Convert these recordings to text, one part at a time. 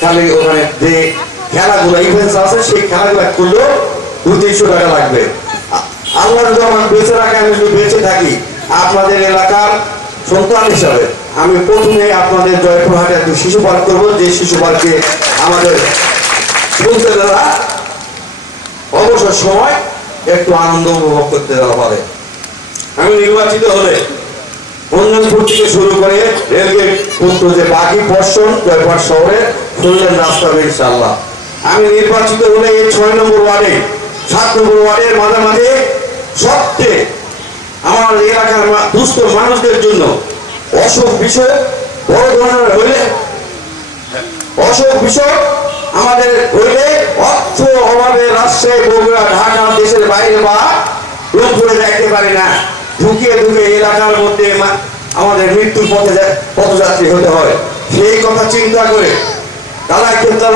খালি ওখানে যে খেলাগুলো ইভেন্টস আছে, সেই খেলাগুলো করলেও দু তিনশো টাকা লাগবে। আল্লাহ যদি আমার বেঁচে রাখে আমি যদি বেঁচে থাকি। আপনাদের এলাকার সন্তান হিসাবে, আমি প্রথমে আপনাদের জয়পুরহাটে একটি শিশু পার্ক করব, যে শিশু পার্কে আমাদের ছেলেরা অবসর সময় একটু আনন্দ উপভোগ করতে দেওয়া পারে আমি নির্বাচিত হলে রঞ্জনপুর থেকে শুরু করে রেলগেট পর্যন্ত যে বাকি পর্ষণ জয়পাট শহরে ফুললেন রাস্তা হবে আমি নির্বাচিত হলে এই ছয় নম্বর ওয়ার্ডে, সাত নম্বর ওয়ার্ডের মাঝামাঝি সবচেয়ে আমার এলাকার দুস্থ মানুষদের জন্য অসুখ বিষয় বড় ধরনের হইলে অসুখ বিষয় আমাদের হইলে অর্থ অভাবে রাজশাহী, বগুড়া, ঢাকা দেশের বাইরে বা রংপুরে যাইতে পারি না। ঢুকিয়ে ঢুকে এলাকার মধ্যে আমাদের মৃত্যুর পথে পথযাত্রী হতে হয়। সেই কথা চিন্তা করে কালাই ক্ষেত্রে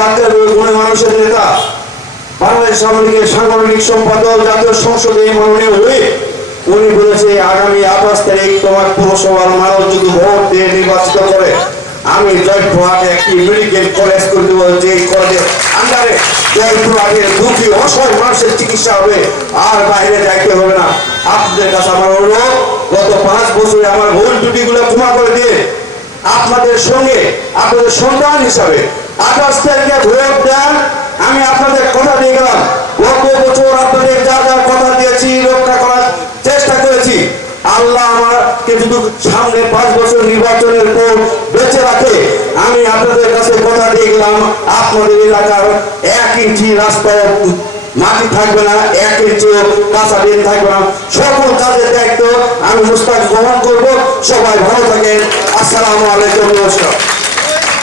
মানুষের নেতা, বাংলাদেশ সাংগঠনিক সম্পাদক, জাতীয় সংসদে হয়ে উনি বলেছে, আগামী আঠাশ তারিখ তোমার পৌরসভার যদি ভোট দিয়ে নির্বাচিত করে আমি জয়পুরহাটে একটি মেডিকেল কলেজ করে দেবো যে কলেজের আন্ডারে। জয়পুরহাটের দুটি অসহায় মানুষের চিকিৎসা হবে, আর বাইরে যাইতে হবে না। আপনাদের কাছে আমার অনুরোধ, গত পাঁচ বছরে আমার ভুল ত্রুটিগুলো ক্ষমা করে দিয়ে আপনাদের সঙ্গে, আপনাদের সন্তান হিসাবে আঠাশ তারিখে ভোট দেন। আমি আপনাদের কথা দিয়ে গেলাম। গত বছর আপনাদের যা যা কথা দিয়েছি, রক্ষা করার চেষ্টা করেছি। আল্লাহ আমাকে যদি সামনে পাঁচ বছর নির্বাচনের পর বেঁচে রাখে। আমি আপনাদের কাছে কথা দিয়ে গেলাম, আপনাদের এলাকার এক ইঞ্চি রাস্তায় মাটি থাকবে না, এক ইঞ্চি কাঁচা দিন থাকবে না। সকল কাজের দায়িত্ব আমি মুস্তাক গ্রহণ করব। সবাই ভালো থাকেন। আসসালামু আলাইকুম, নমস্কার।